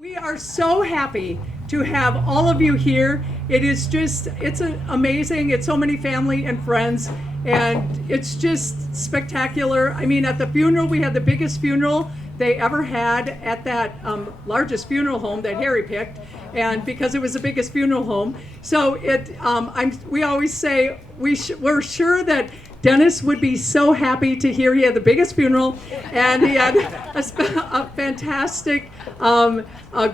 We are so happy to have all of you here. It's amazing. It's so many family and friends, and it's just spectacular. I mean, at the funeral, we had the biggest funeral they ever had at that largest funeral home that Harry picked, and because it was the biggest funeral home. So we always say we're sure that Dennis would be so happy to hear he had the biggest funeral, and he had a fantastic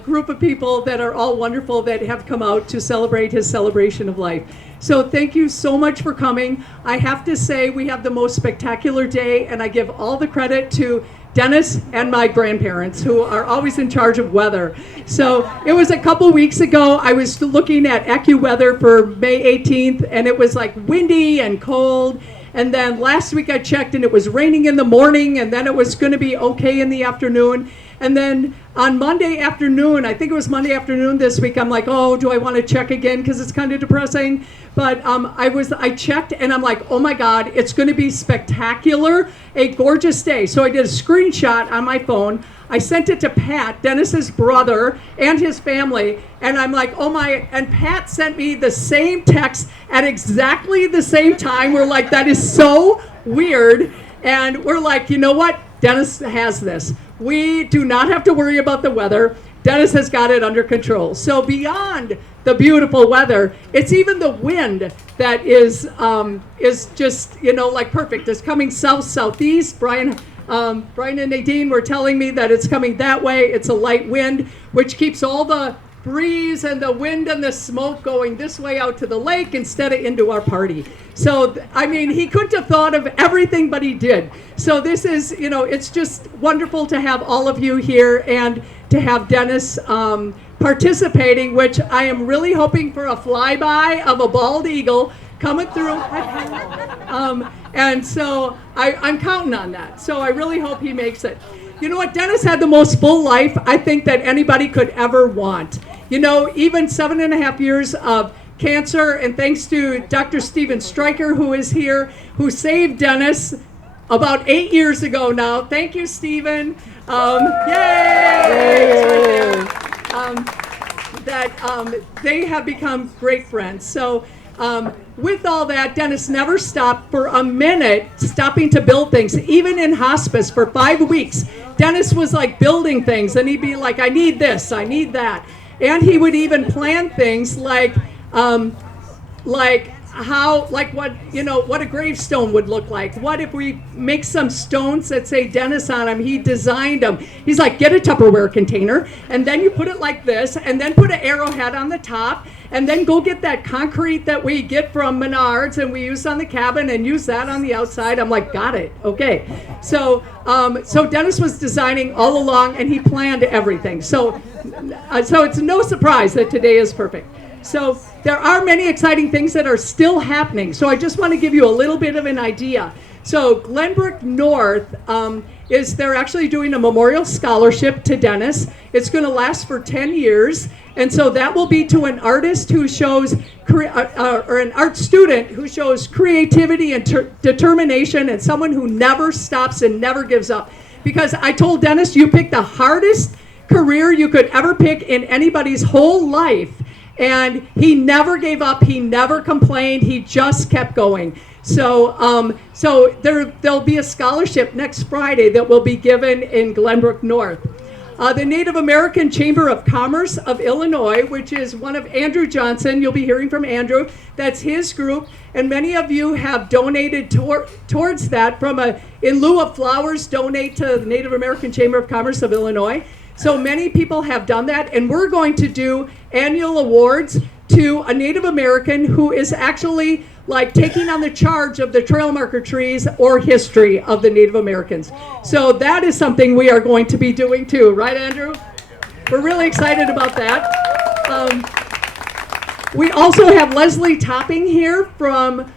group of people that are all wonderful that have come out to celebrate his celebration of life. So thank you so much for coming. I have to say we have the most spectacular day, and I give all the credit to Dennis and my grandparents, who are always in charge of weather. So it was a couple weeks ago, I was looking at AccuWeather for May 18th, and it was like windy and cold. And then last week I checked and it was raining in the morning, and then it was going to be okay in the afternoon. And then on Monday afternoon, I think it was Monday afternoon this week, I'm like, oh, do I want to check again because it's kind of depressing? But I checked and I'm like, oh my God, it's going to be spectacular, a gorgeous day. So I did a screenshot on my phone. I sent it to Pat, Dennis's brother, and his family, and I'm like, oh my, and Pat sent me the same text at exactly the same time. We're like, that is so weird. And we're like, you know what? Dennis has this. We do not have to worry about the weather. Dennis has got it under control. So beyond the beautiful weather, it's even the wind that is just, like perfect. It's coming south-southeast. Brian and Nadine were telling me that it's coming that way. It's a light wind, which keeps all the breeze and the wind and the smoke going this way out to the lake instead of into our party. So, I mean, he couldn't have thought of everything, but he did. So this is, it's just wonderful to have all of you here and to have Dennis participating, which I am really hoping for a flyby of a bald eagle coming through. And so I'm counting on that. So I really hope he makes it. You know what? Dennis had the most full life I think that anybody could ever want. Even 7.5 years of cancer, and thanks to Dr. Stephen Stryker, who is here, who saved Dennis about 8 years ago now. Thank you, Stephen. Yay! They have become great friends. So with all that, Dennis never stopped for a minute stopping to build things, even in hospice for 5 weeks. Dennis was like building things, and he'd be like, I need this, I need that. And he would even plan things like what a gravestone would look like. What if we make some stones that say Dennis on them? He designed them. He's like, get a Tupperware container, and then you put it like this, and then put an arrowhead on the top, and then go get that concrete that we get from Menards and we use on the cabin and use that on the outside. I'm like, got it, okay. So Dennis was designing all along, and he planned everything. So it's no surprise that today is perfect. So there are many exciting things that are still happening. So I just want to give you a little bit of an idea. So Glenbrook North they're actually doing a memorial scholarship to Dennis. It's going to last for 10 years. And so that will be to an artist who shows, or an art student who shows creativity and determination, and someone who never stops and never gives up. Because I told Dennis, you picked the hardest career you could ever pick in anybody's whole life. And he never gave up. He never complained. He just kept going. So there'll be a scholarship next Friday that will be given in Glenbrook North. The Native American Chamber of Commerce of Illinois, which is one of Andrew Johnson, you'll be hearing from Andrew, that's his group, and many of you have donated towards that in lieu of flowers, donate to the Native American Chamber of Commerce of Illinois. So many people have done that, and we're going to do annual awards to a Native American who is actually like taking on the charge of the trail marker trees or history of the Native Americans. So that is something we are going to be doing too, right, Andrew? We're really excited about that. We also have Leslie Topping here from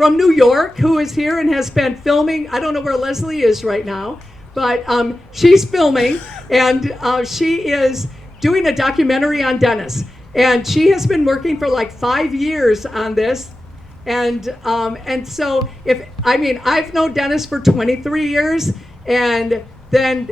New York, who is here and has been filming. I don't know where Leslie is right now, but she's filming, and she is doing a documentary on Dennis. And she has been working for like 5 years on this. And so I've known Dennis for 23 years, and then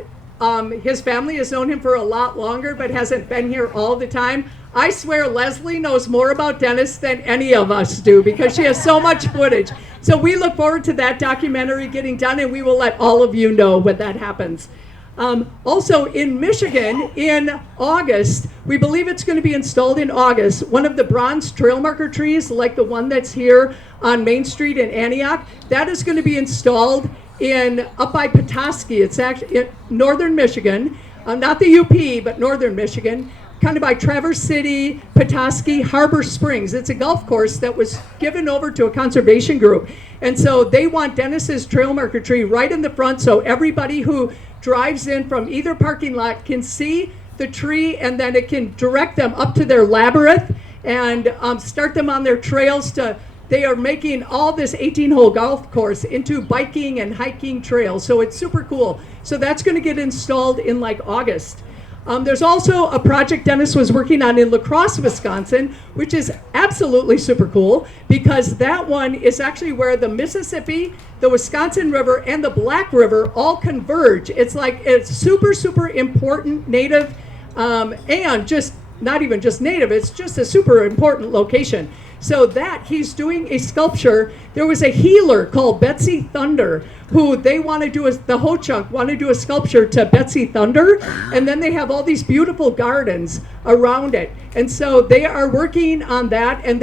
His family has known him for a lot longer, but hasn't been here all the time. I swear Leslie knows more about Dennis than any of us do because she has so much footage. So we look forward to that documentary getting done, and we will let all of you know when that happens. Also in Michigan in August, we believe it's going to be installed in August, one of the bronze trail marker trees like the one that's here on Main Street in Antioch, that is going to be installed up by Petoskey. It's actually in northern Michigan, not the UP, but northern Michigan, kind of by Traverse City, Petoskey, Harbor Springs. It's a golf course that was given over to a conservation group. And so they want Dennis's trail marker tree right in the front so everybody who drives in from either parking lot can see the tree, and then it can direct them up to their labyrinth and start them on their trails they are making all this 18-hole golf course into biking and hiking trails. So it's super cool. So that's going to get installed in like August. There's also a project Dennis was working on in La Crosse, Wisconsin, which is absolutely super cool because that one is actually where the Mississippi, the Wisconsin River, and the Black River all converge. It's like it's super, super important native and just not even just native, it's just a super important location. So that he's doing a sculpture. There was a healer called Betsy Thunder who they want to do the Ho-Chunk want to do a sculpture to Betsy Thunder, and then they have all these beautiful gardens around it. And so they are working on that, and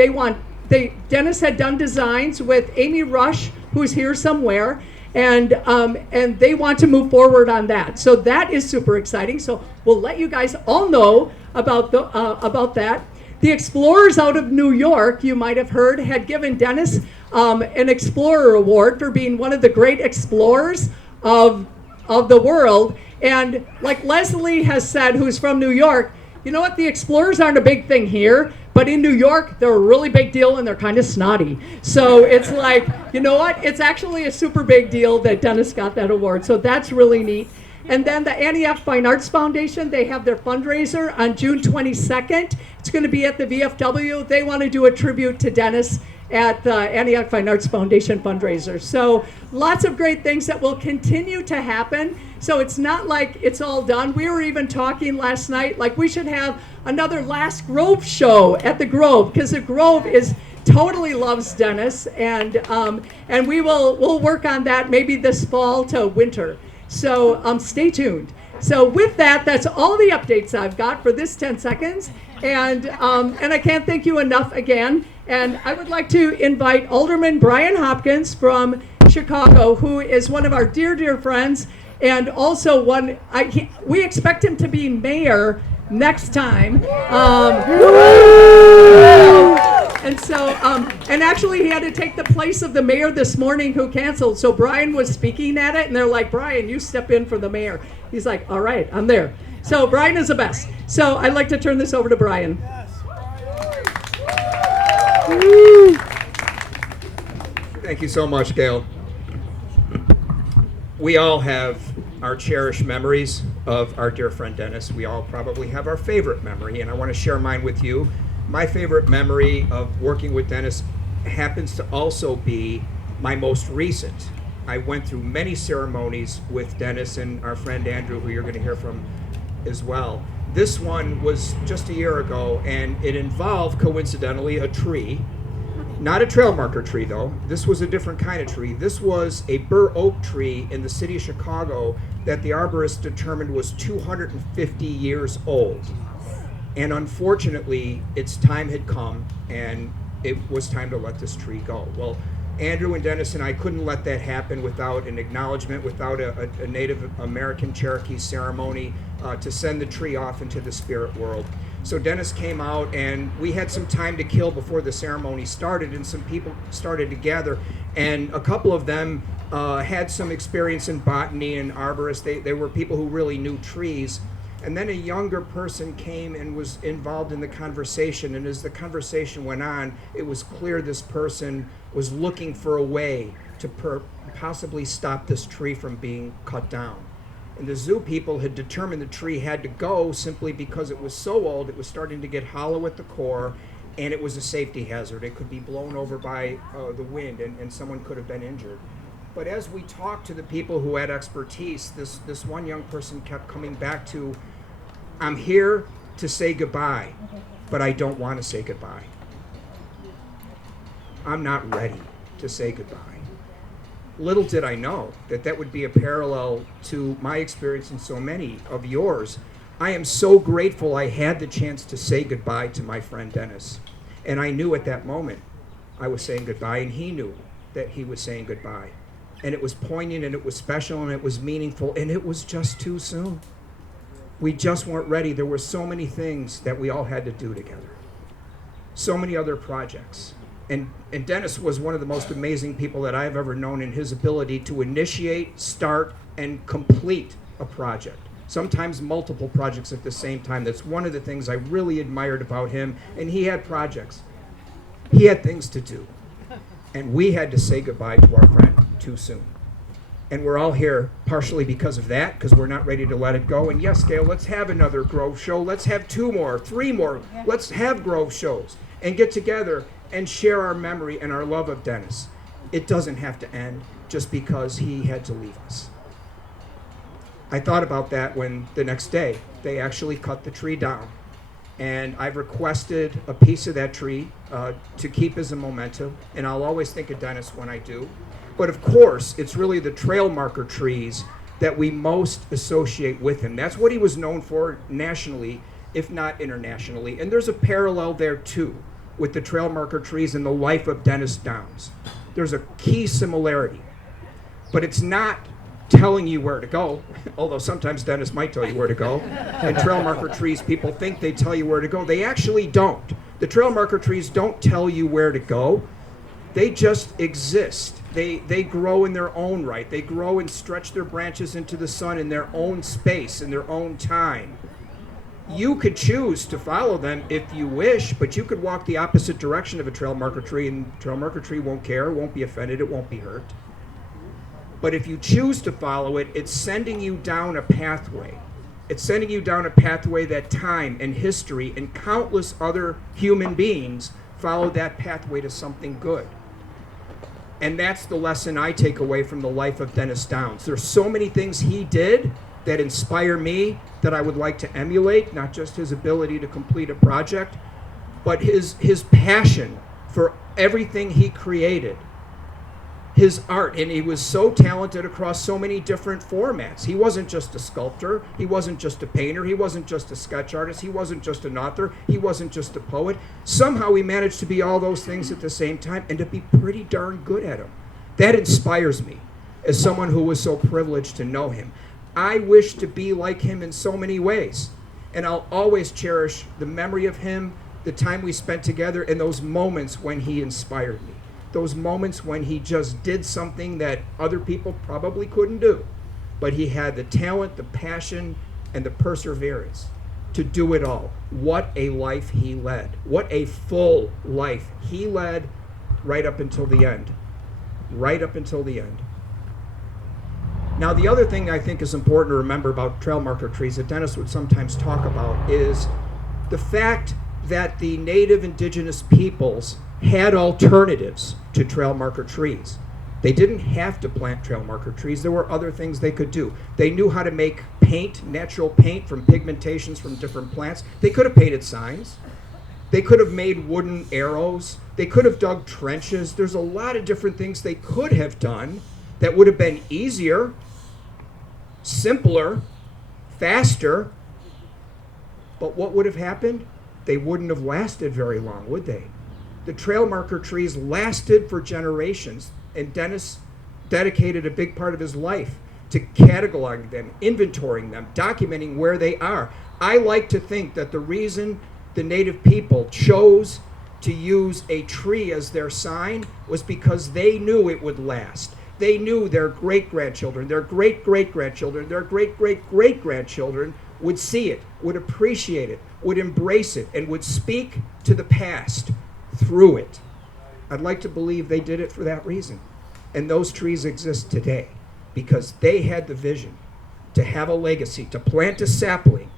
Dennis had done designs with Amy Rush, who's here somewhere, and they want to move forward on that. So that is super exciting. So we'll let you guys all know about that. The Explorers out of New York, you might have heard, had given Dennis an Explorer Award for being one of the great explorers of the world. And like Leslie has said, who's from New York, you know what? The explorers aren't a big thing here, but in New York, they're a really big deal and they're kind of snotty. So it's like, you know what? It's actually a super big deal that Dennis got that award. So that's really neat. And then the Antioch Fine Arts Foundation, they have their fundraiser on June 22nd. It's going to be at the VFW. They want to do a tribute to Dennis at the Antioch Fine Arts Foundation fundraiser. So lots of great things that will continue to happen. So it's not like it's all done. We were even talking last night, like we should have another Last Grove show at the Grove, because the Grove totally loves Dennis, and we'll work on that maybe this fall to winter. So stay tuned. So with that, that's all the updates I've got for this 10 seconds. And I can't thank you enough again. And I would like to invite Alderman Brian Hopkins from Chicago, who is one of our dear, dear friends. And also we expect him to be mayor next time. And actually he had to take the place of the mayor this morning who canceled. So Brian was speaking at it and they're like, Brian, you step in for the mayor. He's like, all right, I'm there. So Brian is the best. So I'd like to turn this over to Brian. Thank you so much, Gail. We all have our cherished memories of our dear friend Dennis. We all probably have our favorite memory, and I want to share mine with you. My favorite memory of working with Dennis happens to also be my most recent. I went through many ceremonies with Dennis and our friend Andrew, who you're going to hear from as well. This one was just a year ago, and it involved, coincidentally, a tree. Not a trail marker tree, though. This was a different kind of tree. This was a bur oak tree in the city of Chicago that the arborist determined was 250 years old. And unfortunately, its time had come, and it was time to let this tree go. Well, Andrew and Dennis and I couldn't let that happen without an acknowledgement, without a Native American Cherokee ceremony to send the tree off into the spirit world. So Dennis came out, and we had some time to kill before the ceremony started, and some people started to gather, and a couple of them had some experience in botany and arborists. They were people who really knew trees. And then a younger person came and was involved in the conversation, and as the conversation went on, it was clear this person was looking for a way to possibly stop this tree from being cut down. And the zoo people had determined the tree had to go simply because it was so old, it was starting to get hollow at the core, and it was a safety hazard. It could be blown over by the wind, and someone could have been injured. But as we talked to the people who had expertise, this one young person kept coming back to, I'm here to say goodbye, but I don't want to say goodbye. I'm not ready to say goodbye. Little did I know that that would be a parallel to my experience and so many of yours. I am so grateful I had the chance to say goodbye to my friend Dennis. And I knew at that moment I was saying goodbye, and he knew that he was saying goodbye. And it was poignant, and it was special, and it was meaningful, and it was just too soon. We just weren't ready. There were so many things that we all had to do together. So many other projects. And Dennis was one of the most amazing people that I've ever known in his ability to initiate, start, and complete a project. Sometimes multiple projects at the same time. That's one of the things I really admired about him. And he had projects. He had things to do. And we had to say goodbye to our friend too soon. And we're all here partially because of that, because we're not ready to let it go. And yes, Gail, let's have another Grove show. Let's have 2 more, 3 more. Yeah. Let's have Grove shows and get together and share our memory and our love of Dennis. It doesn't have to end just because he had to leave us. I thought about that when the next day they actually cut the tree down. And I've requested a piece of that tree to keep as a memento, and I'll always think of Dennis when I do. But of course, it's really the trail marker trees that we most associate with him. That's what he was known for nationally, if not internationally. And there's a parallel there too with the trail marker trees and the life of Dennis Downs. There's a key similarity, but it's not telling you where to go, although sometimes Dennis might tell you where to go. And trail marker trees, people think they tell you where to go. They actually don't. The trail marker trees don't tell you where to go. They just exist. They grow in their own right. They grow and stretch their branches into the sun in their own space, in their own time. You could choose to follow them if you wish, but you could walk the opposite direction of a trail marker tree, and the trail marker tree won't care, won't be offended, it won't be hurt. But if you choose to follow it, it's sending you down a pathway. It's sending you down a pathway that time and history and countless other human beings follow that pathway to something good. And that's the lesson I take away from the life of Dennis Downs. There's so many things he did that inspire me that I would like to emulate, not just his ability to complete a project, but his passion for everything he created. His art, and he was so talented across so many different formats. He wasn't just a sculptor, he wasn't just a painter, he wasn't just a sketch artist, he wasn't just an author, he wasn't just a poet. Somehow he managed to be all those things at the same time and to be pretty darn good at them. That inspires me as someone who was so privileged to know him. I wish to be like him in so many ways, and I'll always cherish the memory of him, the time we spent together, and those moments when he inspired me. Those moments when he just did something that other people probably couldn't do, but he had the talent, the passion, and the perseverance to do it all. What a life he led. What a full life he led right up until the end. Right up until the end. Now, the other thing I think is important to remember about trail marker trees that Dennis would sometimes talk about is the fact that the native indigenous peoples had alternatives to trail marker trees. They didn't have to plant trail marker trees. There were other things they could do. They knew how to make paint, natural paint from pigmentations from different plants. They could have painted signs. They could have made wooden arrows. They could have dug trenches. There's a lot of different things they could have done that would have been easier, simpler, faster. But what would have happened? They wouldn't have lasted very long, would they? The trail marker trees lasted for generations, and Dennis dedicated a big part of his life to cataloging them, inventorying them, documenting where they are. I like to think that the reason the native people chose to use a tree as their sign was because they knew it would last. They knew their great-grandchildren, their great-great-grandchildren, their great-great-great-grandchildren would see it, would appreciate it, would embrace it, and would speak to the past through it. I'd like to believe they did it for that reason. And those trees exist today because they had the vision to have a legacy, to plant a sapling,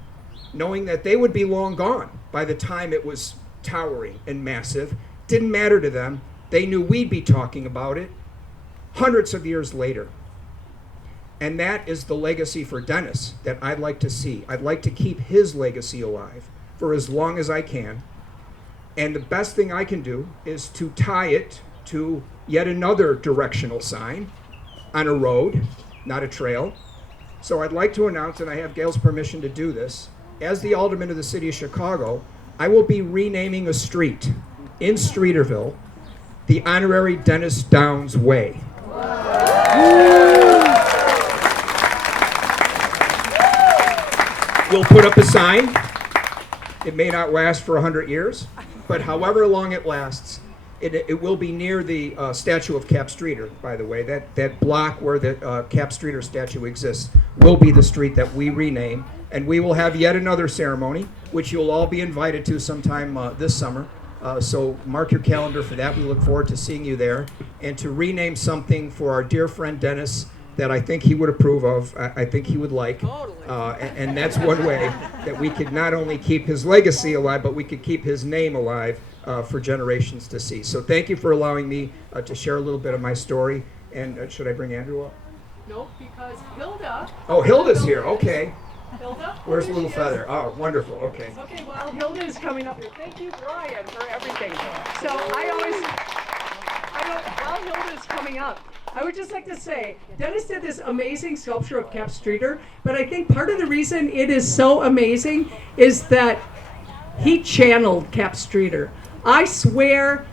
knowing that they would be long gone by the time it was towering and massive. Didn't matter to them. They knew we'd be talking about it hundreds of years later. And that is the legacy for Dennis that I'd like to see. I'd like to keep his legacy alive for as long as I can. And the best thing I can do is to tie it to yet another directional sign on a road, not a trail. So I'd like to announce, and I have Gail's permission to do this, as the alderman of the city of Chicago, I will be renaming a street in Streeterville the Honorary Dennis Downs Way. We'll put up a sign. It may not last for 100 years, but however long it lasts, it will be near the statue of Cap Streeter, by the way. That block where the Cap Streeter statue exists will be the street that we rename, and we will have yet another ceremony, which you'll all be invited to sometime this summer. So mark your calendar for that. We look forward to seeing you there, and to rename something for our dear friend Dennis that I think he would approve of, I think he would like. Totally. And that's one way that we could not only keep his legacy alive, but we could keep his name alive for generations to see. So thank you for allowing me to share a little bit of my story. And should I bring Andrew up? Nope, because Hilda. Oh, Hilda's here. Okay. Hilda? Where's There Little she is. Feather? Oh, wonderful. Okay. Okay, well, Hilda is coming up here. Thank you, Brian, for everything. So while Hilda is coming up, I would just like to say, Dennis did this amazing sculpture of Cap Streeter, but I think part of the reason it is so amazing is that he channeled Cap Streeter. I swear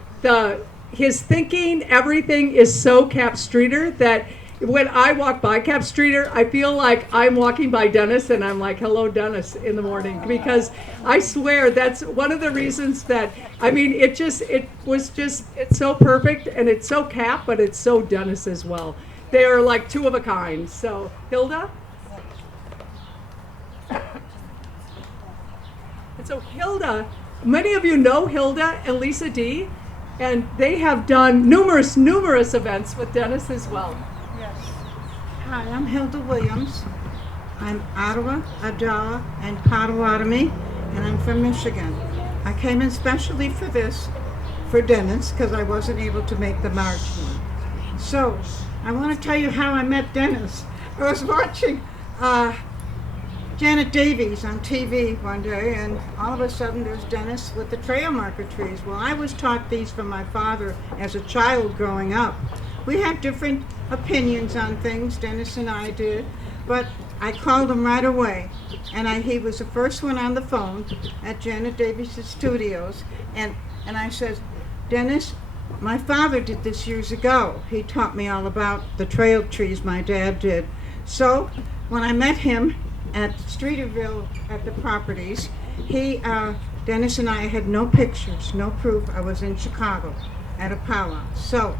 his thinking, everything is so Cap Streeter that when I walk by Cap Streeter, I feel like I'm walking by Dennis and I'm like, hello, Dennis, in the morning. Because I swear that's one of the reasons that, I mean, it's so perfect and it's so Cap, but it's so Dennis as well. They are like two of a kind. So, Hilda? And so Hilda, many of you know Hilda and Lisa D, and they have done numerous events with Dennis as well. Yes. Hi, I'm Hilda Williams. I'm Ottawa, Adawa, and Potawatomi, and I'm from Michigan. I came in specially for this, for Dennis, because I wasn't able to make the March one. So, I want to tell you how I met Dennis. I was watching Janet Davies on TV one day, and all of a sudden there's Dennis with the trail marker trees. Well, I was taught these from my father as a child growing up. We had different opinions on things, Dennis and I did, but I called him right away, and he was the first one on the phone at Janet Davies' studios, and I said, Dennis, my father did this years ago. He taught me all about the trail trees, my dad did. So when I met him at Streeterville at the properties, Dennis and I had no pictures, no proof. I was in Chicago at a powwow. So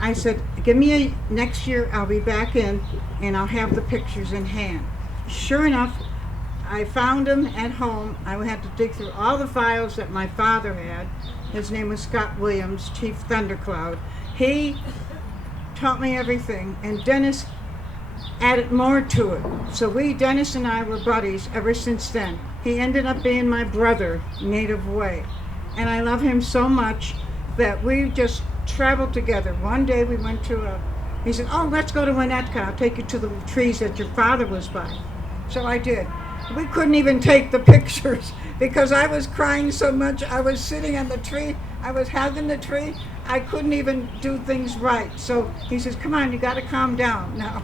I said, give me next year, I'll be back in and I'll have the pictures in hand. Sure enough, I found them at home. I had to dig through all the files that my father had. His name was Scott Williams, Chief Thundercloud. He taught me everything, and Dennis added more to it. So Dennis and I were buddies ever since then. He ended up being my brother, native way. And I love him so much that we just traveled together. One day we went to he said, oh, let's go to Winnetka. I'll take you to the trees that your father was by. So I did. We couldn't even take the pictures because I was crying so much. I was sitting on the tree. I was hugging the tree. I couldn't even do things right. So he says, come on, you got to calm down now.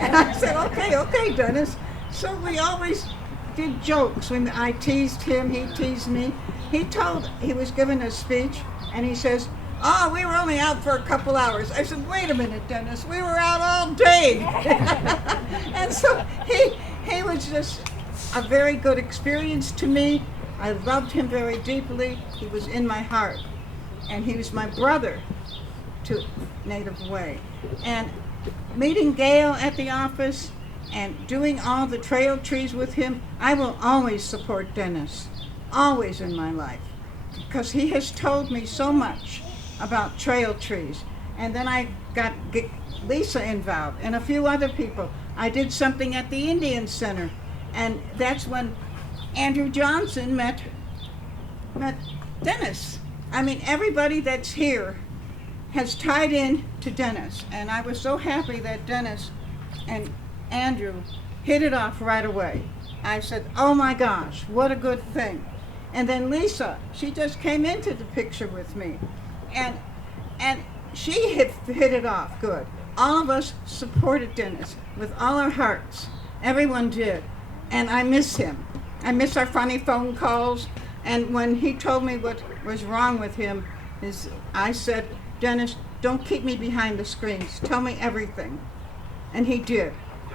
And I said, okay, Dennis. So we always did jokes. When I teased him, he teased me. He was giving a speech, and he says, oh, we were only out for a couple hours. I said, wait a minute, Dennis, we were out all day. And so he was just a very good experience to me. I loved him very deeply. He was in my heart. And he was my brother to Native Way. And meeting Gail at the office and doing all the trail trees with him, I will always support Dennis, always in my life, because he has told me so much about trail trees. And then I got Lisa involved and a few other people. I did something at the Indian Center, and that's when Andrew Johnson met Dennis. I mean, everybody that's here has tied in to Dennis. And I was so happy that Dennis and Andrew hit it off right away. I said, oh my gosh, what a good thing. And then Lisa, she just came into the picture with me. And she hit it off good. All of us supported Dennis with all our hearts. Everyone did. And I miss him. I miss our funny phone calls. And when he told me what was wrong with him, I said, Dennis, don't keep me behind the screens. Tell me everything. And he did.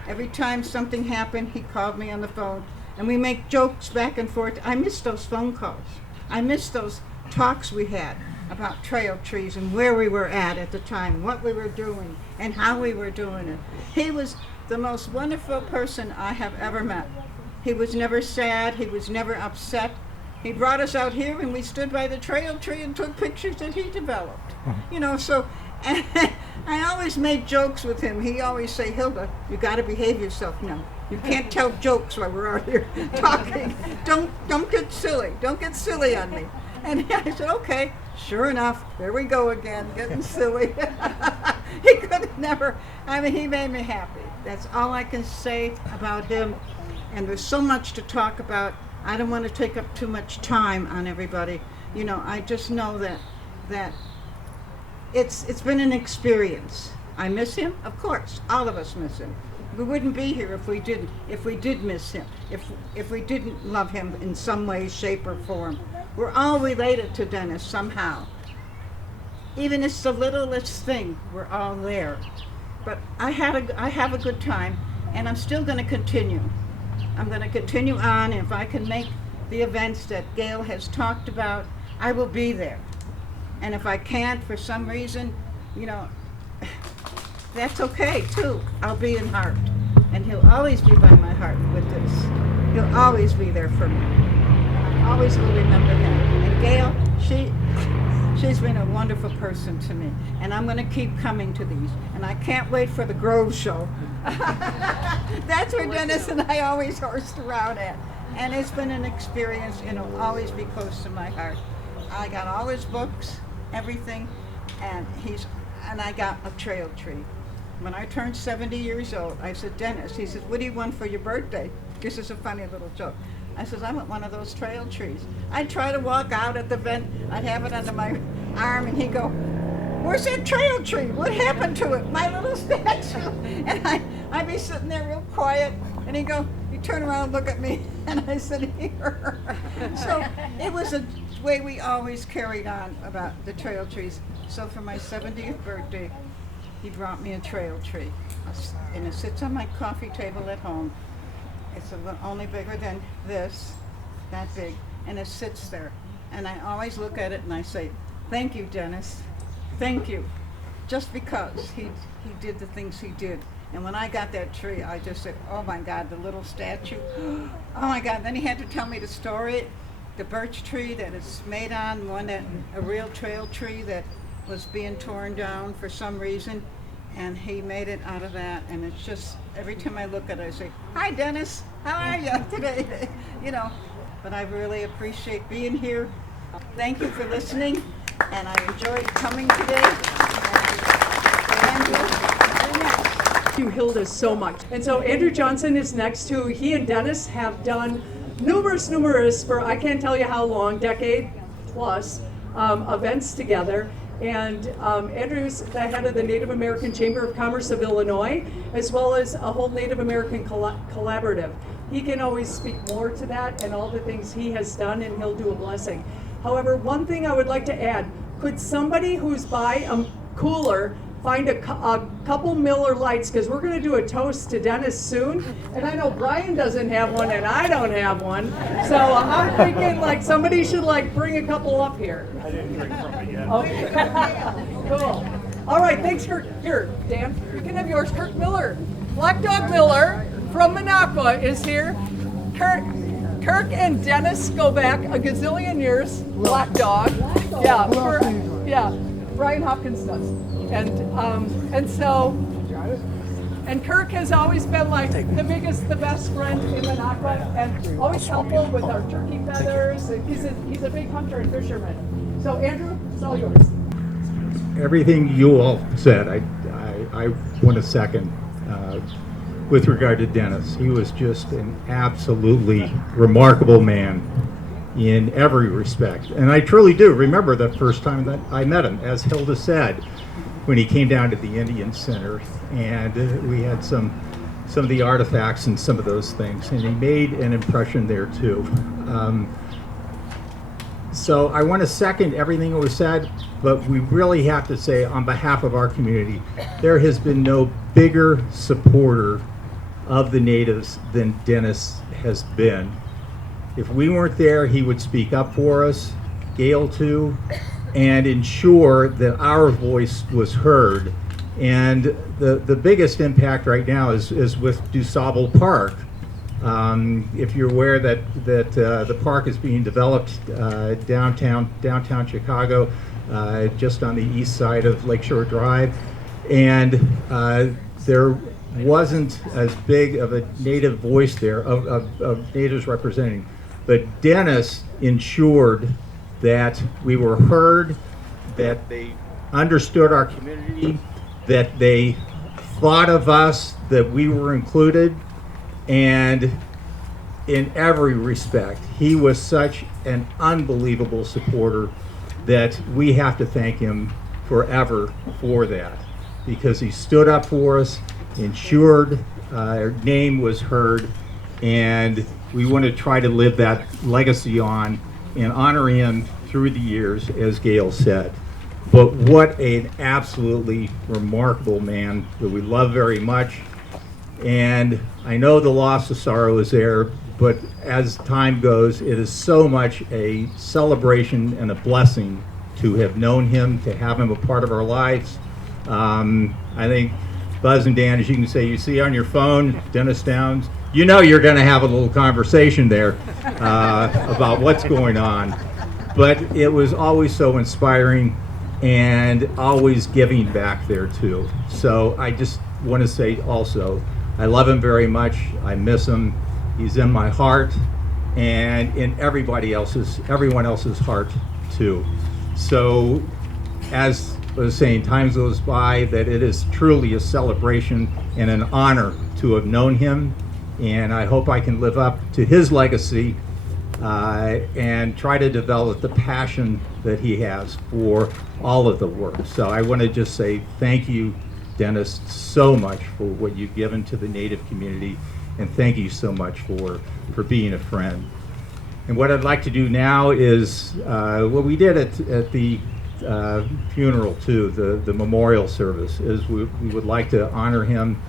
Every time something happened, he called me on the phone. And we make jokes back and forth. I miss those phone calls. I miss those talks we had about trail trees and where we were at the time, what we were doing, and how we were doing it. He was the most wonderful person I have ever met. He was never sad. He was never upset. He brought us out here and we stood by the trail tree and took pictures that he developed. You know, so and I always made jokes with him. He always say, Hilda, you got to behave yourself now. You can't tell jokes while we're out here talking. Don't get silly. Don't get silly on me. And I said, okay. Sure enough, there we go again, getting silly. He could never, I mean, he made me happy. That's all I can say about him. And there's so much to talk about. I don't want to take up too much time on everybody. You know, I just know that it's been an experience. I miss him, of course. All of us miss him. We wouldn't be here if we did miss him, if we didn't love him in some way, shape, or form. We're all related to Dennis somehow. Even it's the littlest thing, we're all there. But I have a good time, and I'm still going to continue. I'm going to continue on. If I can make the events that Gail has talked about, I will be there. And if I can't for some reason, you know, that's okay too. I'll be in heart. And he'll always be by my heart with this. He'll always be there for me. I always will remember him. And Gail, she's been a wonderful person to me. And I'm going to keep coming to these. And I can't wait for the Grove show. That's where Dennis and I always horsed around at. And it's been an experience, and it'll always be close to my heart. I got all his books, everything, and I got a trail tree. When I turned 70 years old, I said, Dennis, he said, what do you want for your birthday? This is a funny little joke. I said, I want one of those trail trees. I'd try to walk out at the event, I'd have it under my arm, and he'd go, where's that trail tree? What happened to it? My little statue. And I'd be sitting there real quiet, and he'd turn around and look at me, and I said, here. So it was a way we always carried on about the trail trees. So for my 70th birthday, he brought me a trail tree, and it sits on my coffee table at home. It's only bigger than this, that big, and it sits there. And I always look at it and I say, thank you, Dennis, thank you. Just because he did the things he did. And when I got that tree, I just said, oh my God, the little statue. Oh my God, then he had to tell me the story. The birch tree that it's made on, a real trail tree that was being torn down for some reason. And he made it out of that. And it's just, every time I look at it, I say, hi Dennis, how are you today? You know, but I really appreciate being here. Thank you for listening. And I enjoyed coming today. And you're next. Thank you, Hilda, so much. And so Andrew Johnson is next, who he and Dennis have done numerous, for I can't tell you how long, decade plus, events together. And Andrew's the head of the Native American Chamber of Commerce of Illinois, as well as a whole Native American collaborative. He can always speak more to that and all the things he has done, and he'll do a blessing. However, one thing I would like to add, could somebody who's by a cooler find a couple Miller Lights, because we're going to do a toast to Dennis soon, and I know Brian doesn't have one and I don't have one, so I'm thinking like somebody should like bring a couple up here. I didn't drink from it yet. Okay. Cool. All right, thanks, Kirk. Here, Dan, you can have yours. Kirk Miller, Black Dog Miller from Minocqua is here. Kirk and Dennis go back a gazillion years. Black Dog. Yeah, Brian Hopkins does. And so Kirk has always been like the biggest, the best friend in Minocqua, and always helpful with our turkey feathers. He's a big hunter and fisherman. So Andrew, it's all yours. everything you all said, I want to second with regard to Dennis. He was just an absolutely remarkable man in every respect. And I truly do remember the first time that I met him, as Hilda said, when he came down to the Indian Center, and we had some of the artifacts and some of those things, and he made an impression there too. So I want to second everything that was said, but we really have to say on behalf of our community, there has been no bigger supporter of the natives than Dennis has been. If we weren't there, he would speak up for us, Gail too, and ensure that our voice was heard. And the biggest impact right now is with DuSable Park. If you're aware that the park is being developed downtown Chicago, just on the east side of Lakeshore Drive, and there wasn't as big of a native voice there of natives representing, but Dennis ensured that we were heard, that they understood our community, that they thought of us, that we were included, and in every respect, he was such an unbelievable supporter that we have to thank him forever for that, because he stood up for us, ensured our name was heard, and we want to try to live that legacy on and honor him through the years, as Gail said. But what an absolutely remarkable man that we love very much. And I know the loss of sorrow is there, but as time goes, it is so much a celebration and a blessing to have known him, to have him a part of our lives. I think Buzz and Dan, as you can say, you see on your phone, Dennis Downs, you know you're going to have a little conversation there about what's going on. But it was always so inspiring and always giving back there too. So I just want to say also, I love him very much. I miss him. He's in my heart and in everyone else's heart too. So as I was saying, time goes by that it is truly a celebration and an honor to have known him. And I hope I can live up to his legacy and try to develop the passion that he has for all of the work. So I want to just say thank you, Dennis, so much for what you've given to the Native community, and thank you so much for being a friend. And what I'd like to do now is what we did at the funeral too, the memorial service, is we would like to honor him,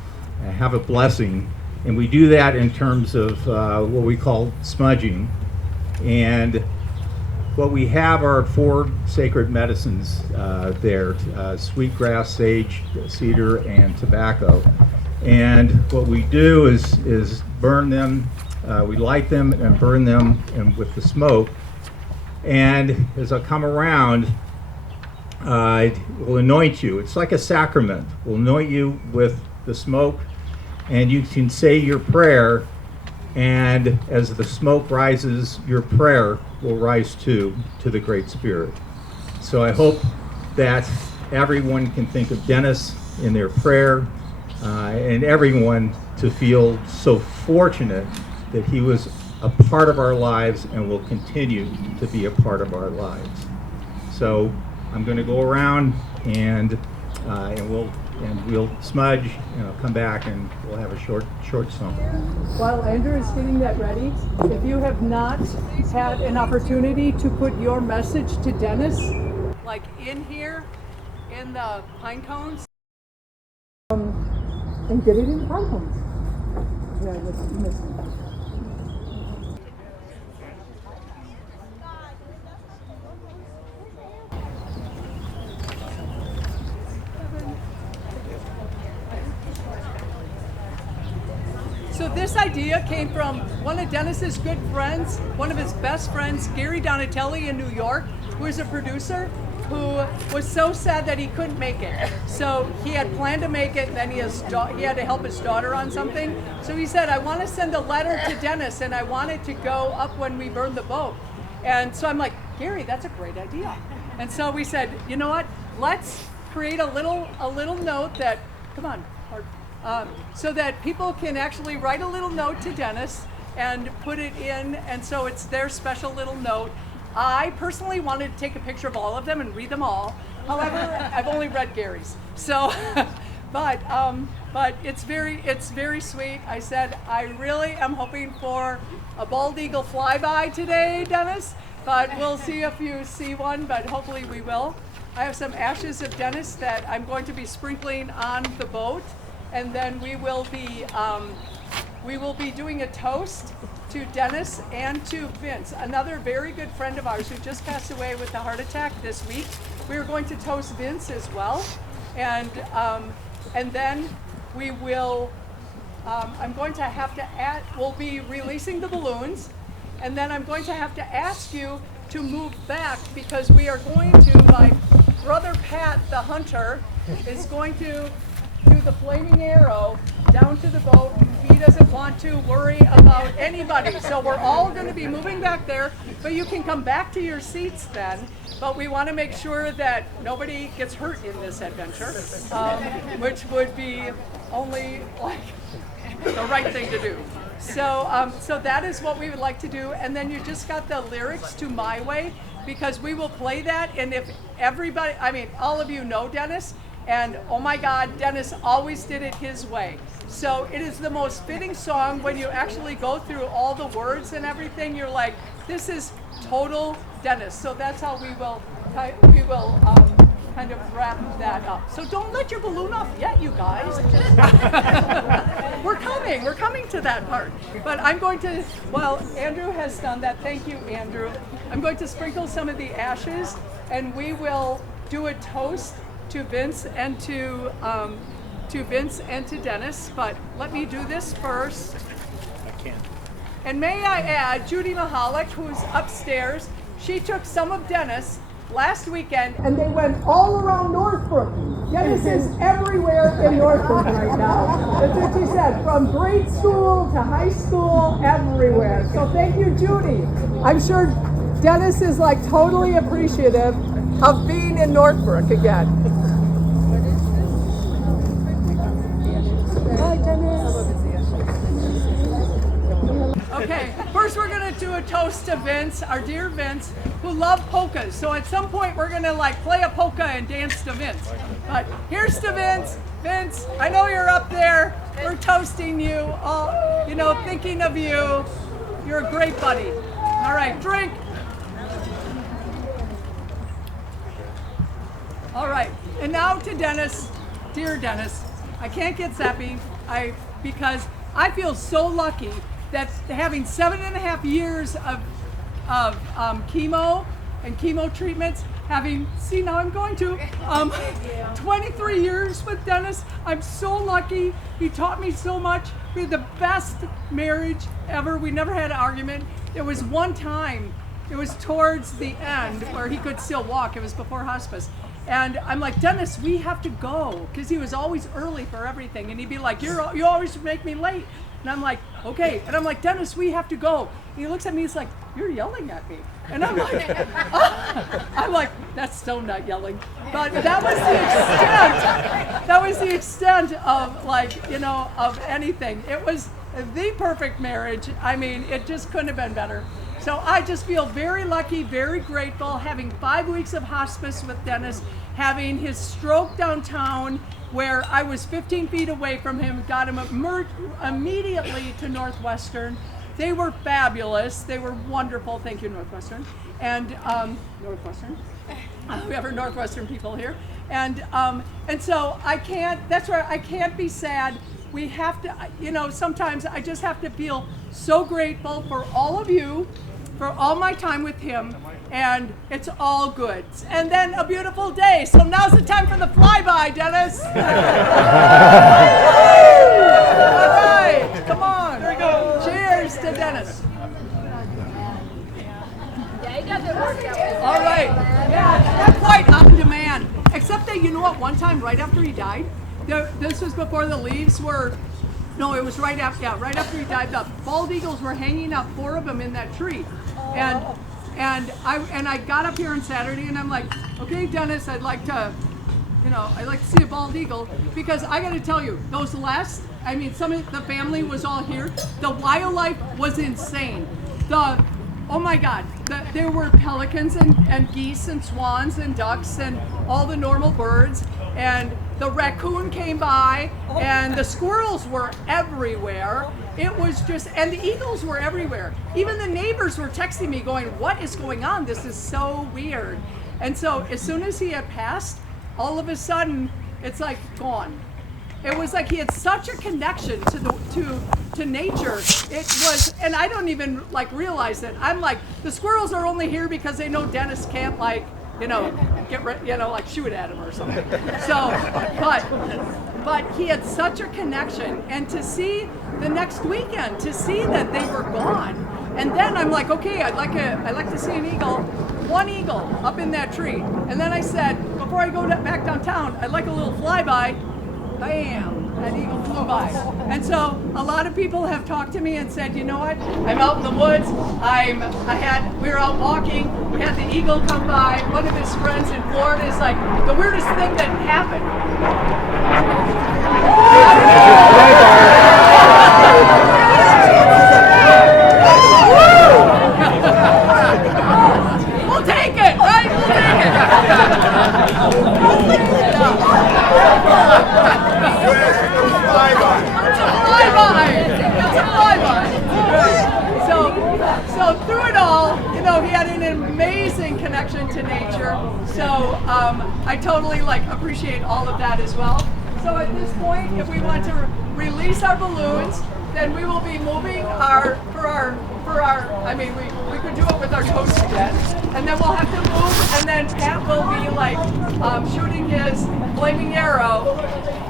have a blessing, and we do that in terms of what we call smudging. And what we have are 4 sacred medicines there, sweetgrass, sage, cedar, and tobacco. And what we do is burn them, we light them and burn them and with the smoke. And as I come around, we'll anoint you. It's like a sacrament. We'll anoint you with the smoke, and you can say your prayer, and as the smoke rises, your prayer will rise too to the Great Spirit. So I hope that everyone can think of Dennis in their prayer, and everyone to feel so fortunate that he was a part of our lives and will continue to be a part of our lives. So I'm going to go around and we'll smudge, and I'll come back and we'll have a short song. While Andrew is getting that ready, if you have not had an opportunity to put your message to Dennis, like in here, in the pine cones, and get it in the pine cones. Yeah, that's missing. So this idea came from one of Dennis's good friends, one of his best friends, Gary Donatelli in New York, who is a producer, who was so sad that he couldn't make it. So he had planned to make it, and then he had to help his daughter on something. So he said, I want to send a letter to Dennis, and I want it to go up when we burn the boat. And so I'm like, Gary, that's a great idea. And so we said, you know what, let's create a little note that, come on, so that people can actually write a little note to Dennis and put it in, and so it's their special little note. I personally wanted to take a picture of all of them and read them all. However, I've only read Gary's, so, but it's very sweet. I said I really am hoping for a bald eagle flyby today, Dennis, but we'll see if you see one, but hopefully we will. I have some ashes of Dennis that I'm going to be sprinkling on the boat, and then we will be doing a toast to Dennis and to Vince, another very good friend of ours who just passed away with a heart attack this week. We are going to toast Vince as well, and then we will. I'm going to have to we'll be releasing the balloons, and then I'm going to have to ask you to move back because we are going to, like, Brother Pat the hunter is going to do the flaming arrow down to the boat. He doesn't want to worry about anybody. So we're all going to be moving back there, but you can come back to your seats then. But we want to make sure that nobody gets hurt in this adventure, which would be only like the right thing to do. So, so that is what we would like to do. And then you just got the lyrics to My Way, because we will play that. And if everybody, I mean, all of you know Dennis, and oh my God, Dennis always did it his way. So it is the most fitting song when you actually go through all the words and everything. You're like, this is total Dennis. So that's how we will kind of wrap that up. So don't let your balloon off yet, you guys. We're coming to that part. But I'm going to, well, Andrew has done that. Thank you, Andrew. I'm going to sprinkle some of the ashes, and we will do a toast to Vince and to Dennis. But let me do this first. I can't. And may I add, Judy Mahalik, who's upstairs, she took some of Dennis last weekend, and they went all around Northbrook. Dennis is everywhere in Northbrook right now. That's what she said, from grade school to high school, everywhere. So thank you, Judy. I'm sure Dennis is like totally appreciative of being in Northbrook again. Hi, Dennis. Okay, first we're gonna do a toast to Vince, our dear Vince, who loved polkas. So at some point we're gonna like play a polka and dance to Vince. But here's to Vince. Vince, I know you're up there. We're toasting you, all, you know, thinking of you. You're a great buddy. All right, drink. All right, and now to Dennis, dear Dennis. I can't get zappy, because I feel so lucky that having 7.5 years of chemo and chemo treatments, having, see now I'm going to, 23 years with Dennis. I'm so lucky. He taught me so much. We had the best marriage ever. We never had an argument. There was one time, it was towards the end where he could still walk. It was before hospice. And I'm like, Dennis, we have to go, because he was always early for everything. And he'd be like, you always make me late. And I'm like, okay. And I'm like, Dennis, we have to go. And he looks at me, he's like, you're yelling at me. And I'm like, oh. I'm like, that's still not yelling. But that was the extent of, like, you know, of anything. It was the perfect marriage. I mean, it just couldn't have been better. So I just feel very lucky, very grateful, having 5 weeks of hospice with Dennis, having his stroke downtown, where I was 15 feet away from him, got him immediately to Northwestern. They were fabulous. They were wonderful. Thank you, Northwestern. And Northwestern. We have our Northwestern people here. And so I can't, that's why I can't be sad. We have to, you know, sometimes I just have to feel so grateful for all of you, for all my time with him, and it's all good. And then a beautiful day. So now's the time for the flyby, Dennis. All right, come on. There we go. Cheers to Dennis. Yeah, he doesn't work out. All right. Yeah, not quite on demand. Except that, you know what, one time right after he died, this was before the leaves were, no, it was right after, yeah, right after he died, the bald eagles were hanging out, 4 of them in that tree. And I got up here on Saturday and I'm like, okay, Dennis, I'd like to I like to see a bald eagle because I got to tell you, some of the family was all here. The wildlife was insane. Oh my God, there were pelicans and geese and swans and ducks and all the normal birds. And the raccoon came by and the squirrels were everywhere. It was just, and the eagles were everywhere. Even the neighbors were texting me going, what is going on? This is so weird. And so as soon as he had passed, all of a sudden, it's like gone. It was like he had such a connection to nature. It was, and I don't even realize it. I'm like, the squirrels are only here because they know Dennis can't shoot at him or something. So, but he had such a connection, and to see the next weekend, to see that they were gone, and then I'm like, okay, I'd like to see an eagle, one eagle up in that tree, and then I said, before I go back downtown, I'd like a little flyby. Bam! That eagle flew by. And so a lot of people have talked to me and said, you know what? I'm out in the woods. We were out walking. We had the eagle come by. One of his friends in Florida is like, the weirdest thing that happened. We'll take it, right? We'll take it. It's a flyby. So through it all, he had an amazing connection to nature. So I totally appreciate all of that as well. So at this point, if we want to release our balloons, then we will be moving we could do it with our toast again, and then we'll have to move, and then Pat will be shooting his flaming arrow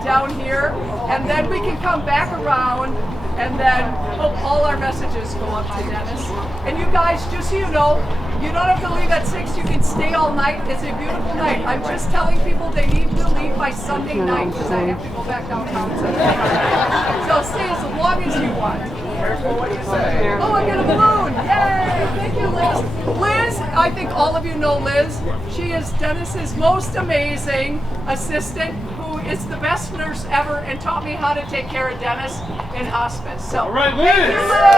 down here, and then we can come back around, and then hope all our messages go up to Dennis. And you guys, just so you know, you don't have to leave at 6, you can stay all night. It's a beautiful night. I'm just telling people they need to leave by Sunday night because I have to go back downtown tonight. So stay as long as you want. Careful what you say. Oh, I got a balloon! Yay! Thank you, Liz. Liz, I think all of you know Liz. She is Dennis's most amazing assistant, who is the best nurse ever and taught me how to take care of Dennis in hospice. So, all right, Liz! Thank you, Liz!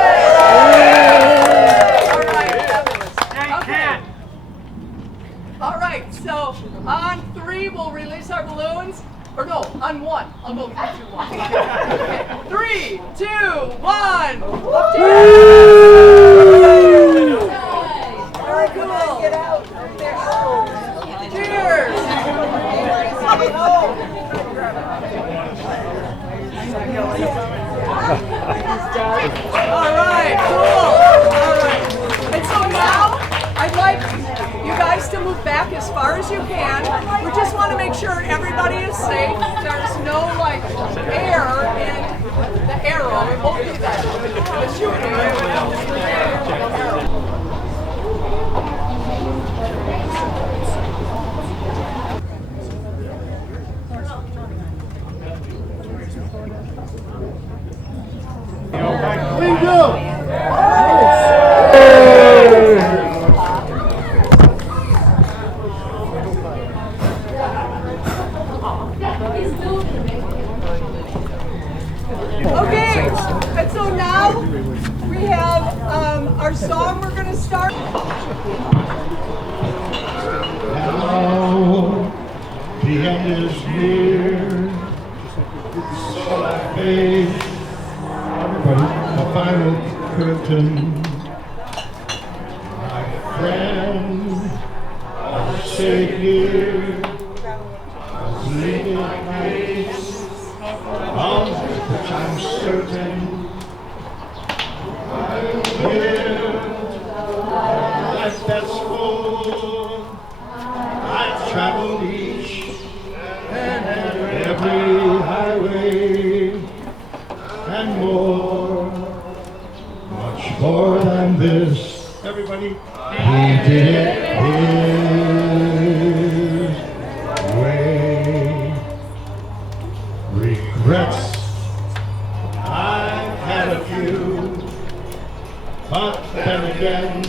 All right, fabulous. Okay. All right, so on 3, we'll release our balloons. Or no, on 1. I'll go 3, 2, 1. Okay. 3, 2, 1. Very cool. Get out. Cheers. All right, cool. All right. And so now I'd like you guys to move back as far as you can. We just want to make sure everybody is safe. There's no air in the arrow. It won't be that. The shooting. Bingo! Okay, and so now we have our song we're going to start. Now the end is near, so I face the final curtain. My friend, I'll stay here, leave it place, of which I'm certain. I live a life that's full. I've traveled each and every highway and more, much more than this. Everybody, he did it his way. Regrets, I've had a few, but then again,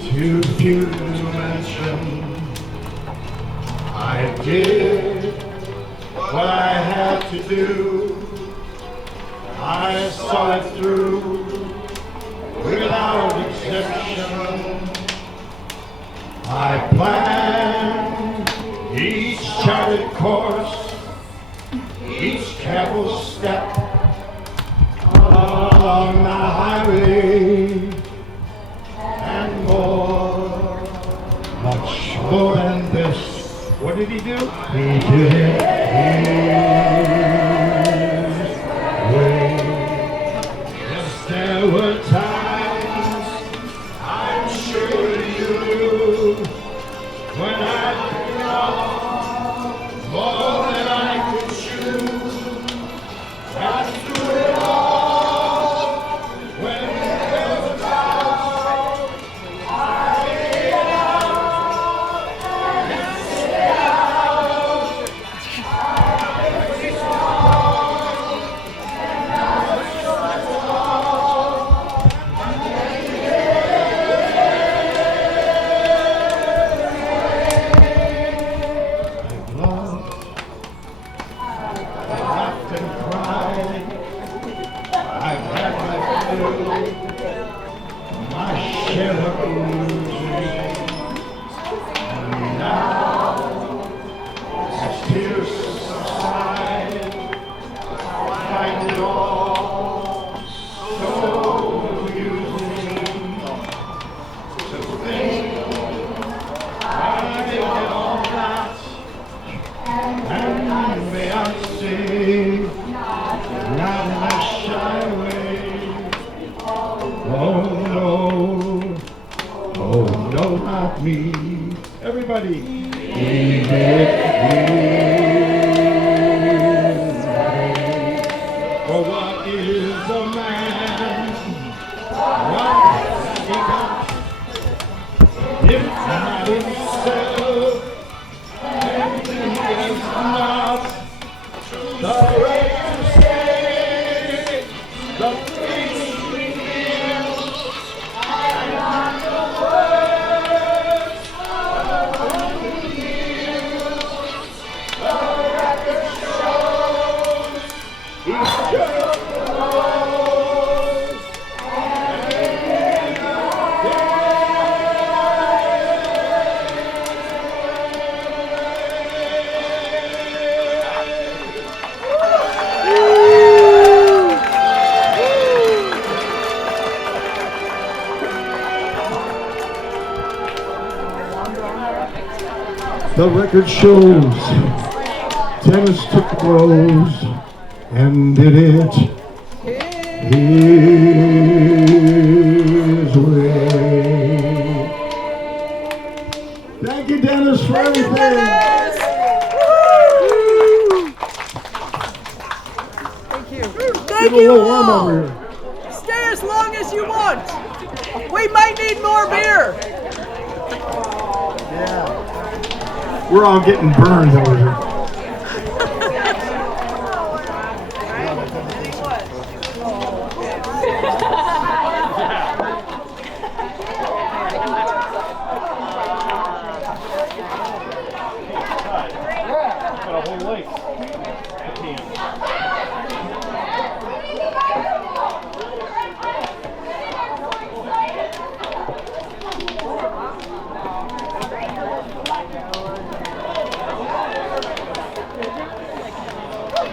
too few to mention. I did saw it through without exception. I planned each charted course, each careful step along the highway, and more, much more than this. What did he do? He did it his way. Yes, there were times, I'm sure you knew, when I picked up more than I could chew. And through it all, when there was a doubt, I made it out and stayed out. I was strong, and I was strong. I've loved, I've laughed and cried. I've had my fill, my share of losing. And now, as tears subside, I find it all so amusing to think I did all that. And may I say, not in a shy way. Oh no, oh no, not me. Everybody. Leave it his way. For what is a man? What has he got? If not himself, then he is not the right to say the things we feel, and not the words we use. The record shows he just knows, and the record shows Dennis took the blows and did it his way. Thank you, Dennis, for everything. Thank Get a little you warm all. over here. Stay as long as you want. We might need more beer. We're all getting burned over here.